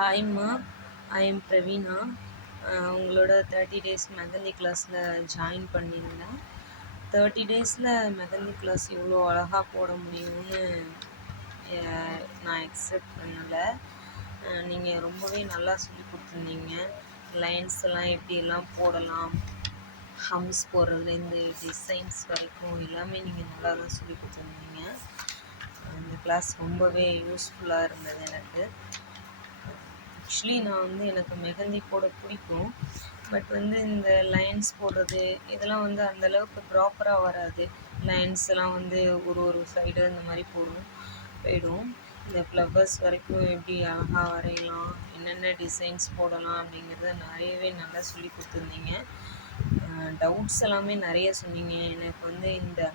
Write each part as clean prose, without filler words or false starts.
Hi Ma, I am Pravina. உங்களோட 30 days mehndi கிளாஸில் join பண்ணியிருந்தேன். 30 டேஸில் மெஹந்தி கிளாஸ் இவ்வளோ அழகாக போட முடியும்னு நான் எக்ஸ்பெக்ட் பண்ணலை. நீங்கள் ரொம்பவே நல்லா சொல்லி கொடுத்துருந்தீங்க. லைன்ஸ் எல்லாம் எப்படியெல்லாம் போடலாம், ஹம்ஸ் போடுறதுலேருந்து டிசைன்ஸ் வரைக்கும் எல்லாமே நீங்கள் நல்லா தான் சொல்லி கொடுத்துருந்தீங்க. இந்த கிளாஸ் ரொம்பவே யூஸ்ஃபுல்லாக இருந்தது எனக்கு. ஆக்சுவலி எனக்கு மெஹந்தி போட பிடிக்கும். பட் இந்த லைன்ஸ் போடுறது இதெல்லாம் அந்தளவுக்கு ப்ராப்பராக வராது. லைன்ஸ் எல்லாம் ஒரு சைடு இந்த மாதிரி போயிடும். இந்த ஃப்ளவர்ஸ் வரைக்கும் எப்படி அழகாக வரையலாம், என்னென்ன டிசைன்ஸ் போடலாம் அப்படிங்கிறத நிறையவே நல்லா சொல்லி கொடுத்துருந்தீங்க. டவுட்ஸ் எல்லாமே நிறைய சொன்னீங்க. எனக்கு இந்த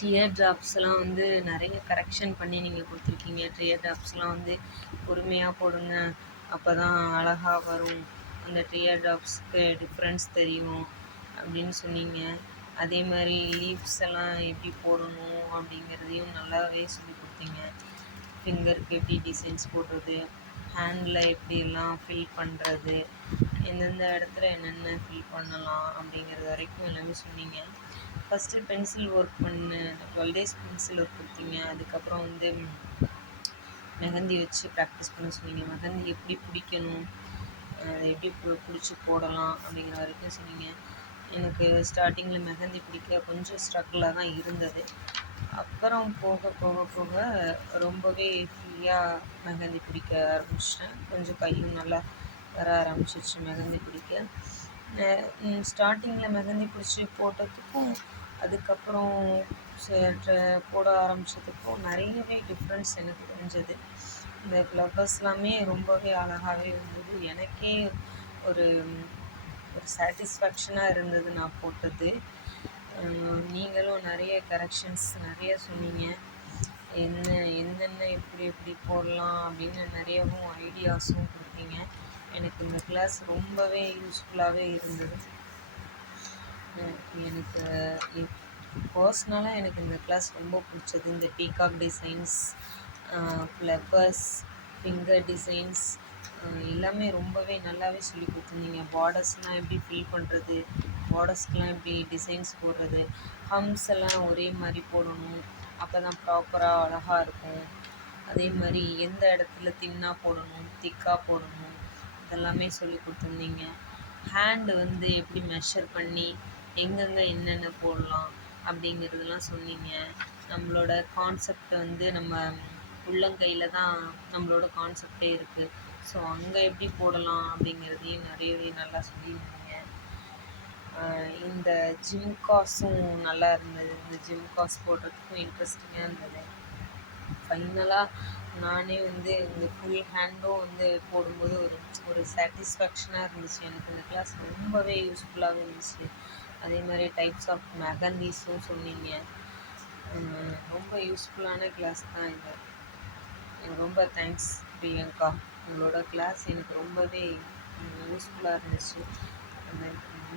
டியர் ட்ராப்ஸ்லாம் நிறைய கரெக்ஷன் பண்ணி நீங்கள் கொடுத்துருக்கீங்க. டியர் ட்ராப்ஸ்லாம் பொறுமையாக போடுங்க, அப்போ தான் அழகாக வரும், அந்த டியர் ட்ராப்ஸ்க்கு டிஃப்ரென்ஸ் தெரியும் அப்படின்னு சொன்னீங்க. அதே மாதிரி லீவ்ஸ் எல்லாம் எப்படி போடணும் அப்படிங்கிறதையும் நல்லாவே சொல்லி கொடுத்தீங்க. ஃபிங்கருக்கு எப்படி டிசைன்ஸ் போடுறது, ஹேண்டில் எப்படியெல்லாம் ஃபில் பண்ணுறது, எந்தெந்த இடத்துல என்னென்ன ஃபில் பண்ணலாம் அப்படிங்கிறது வரைக்கும் எல்லாமே சொன்னீங்க. First pencil work 12 days pencil work கொடுத்தீங்க. அதுக்கப்புறம் மெஹந்தி வச்சு ப்ராக்டிஸ் பண்ண சொன்னீங்க. மெஹந்தி எப்படி பிடிக்கணும், அதை எப்படி பிடிச்சி போடலாம் அப்படிங்கிற வரைக்கும் சொன்னீங்க. எனக்கு ஸ்டார்டிங்கில் மெஹந்தி பிடிக்க கொஞ்சம் ஸ்ட்ரகிளாக தான் இருந்தது. அப்புறம் போக போக போக ரொம்பவே ஃப்ரீயாக மெஹந்தி பிடிக்க ஆரம்பிச்சிட்டேன். கொஞ்சம் கையும் நல்லா வர ஆரம்பிச்சிருச்சு மெஹந்தி பிடிக்க. ஸ்டார்டிங்கில் மெஹந்தி பிடிச்சி போட்டதுக்கும் அதுக்கப்புறம் போட ஆரம்பித்ததுக்கும் நிறையவே டிஃப்ரென்ஸ் எனக்கு தெரிஞ்சது. இந்த ஃப்ளவர்ஸ்லாமே ரொம்பவே அழகாகவே இருந்தது. எனக்கே ஒரு சாட்டிஸ்ஃபேக்ஷனாக இருந்தது நான் போட்டது. நீங்களும் நிறைய கரெக்ஷன்ஸ் நிறைய சொன்னீங்க. என்னென்ன எப்படி எப்படி போடலாம் அப்படின்னு நிறையவும் ஐடியாஸும் கொடுத்தீங்க. எனக்கு இந்த கிளாஸ் ரொம்பவே யூஸ்ஃபுல்லாகவே இருந்தது. எனக்கு பர்சனலாக எனக்கு இந்த கிளாஸ் ரொம்ப பிடிச்சது. இந்த peacock designs, flowers, finger designs எல்லாமே ரொம்பவே நல்லாவே சொல்லி கொடுத்துருந்தீங்க. பார்டர்ஸ்லாம் எப்படி ஃபில் பண்ணுறது, பார்டர்ஸ்க்கெலாம் எப்படி டிசைன்ஸ் போடுறது, ஹம்ஸ் எல்லாம் ஒரே மாதிரி போடணும், அப்போ தான் ப்ராப்பராக அழகாக இருக்கும். அதே மாதிரி எந்த இடத்துல தின்னாக போடணும், திக்காக போடணும், இதெல்லாமே சொல்லி கொடுத்துருந்தீங்க. ஹேண்டு எப்படி மெஷர் பண்ணி எங்கெங்கே என்னென்ன போடலாம் அப்படிங்கிறதுலாம் சொன்னீங்க. நம்மளோட கான்செப்டை நம்ம உள்ளங்கையில் தான் நம்மளோட கான்செப்டே இருக்குது. ஸோ அங்கே எப்படி போடலாம் அப்படிங்கிறதையும் நிறையவே நல்லா சொல்லியிருந்தீங்க. இந்த ஜிம்காஸும் நல்லா இருந்தது. இந்த ஜிம்காஸ் போடுறதுக்கும் இன்ட்ரெஸ்டிங்காக இருந்தது. ஃபைனலாக நானே இந்த ஃபுல் ஹேண்டும் போடும்போது ஒரு சாட்டிஸ்ஃபேக்ஷனாக இருந்துச்சு. எனக்கு இந்த கிளாஸ் ரொம்பவே யூஸ்ஃபுல்லாகவே இருந்துச்சு. அதே மாதிரி டைப்ஸ் ஆஃப் மெஹந்திஸும் சொன்னீங்க. ரொம்ப யூஸ்ஃபுல்லான கிளாஸ் தான் இது. எனக்கு ரொம்ப தேங்க்ஸ் பிரியங்கா. உங்களோட கிளாஸ் எனக்கு ரொம்பவே யூஸ்ஃபுல்லாக இருந்துச்சு. அந்த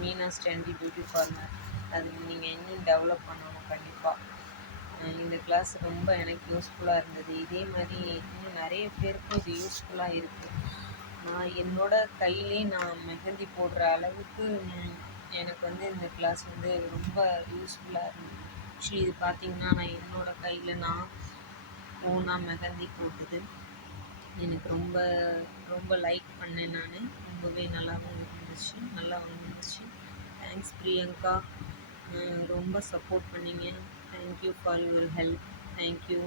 மீனா ஸ்டாண்டி பியூட்டி பார்லர் அது நீங்கள் இன்னும் டெவலப் பண்ணணும் கண்டிப்பாக. இந்த கிளாஸ் ரொம்ப எனக்கு யூஸ்ஃபுல்லாக இருந்தது. இதே மாதிரி இன்னும் நிறைய பேருக்கும் இது யூஸ்ஃபுல்லாக இருக்குது. நான் என்னோட கையிலே நான் மெஹந்தி போடுற அளவுக்கு எனக்கு இந்த கிளாஸ் ரொம்ப யூஸ்ஃபுல்லாக இருந்தது. ஆக்சுவலி இது பார்த்திங்கன்னா நான் என்னோடய கையில் நான் ஓனாக மெஹந்தி போட்டது. எனக்கு ரொம்ப ரொம்ப லைக் பண்ணேன். நான் ரொம்பவே நல்லாவும் இருந்துச்சு. தேங்க்ஸ் பிரியங்கா, ரொம்ப சப்போர்ட் பண்ணீங்க. Thank you for your help. Thank you.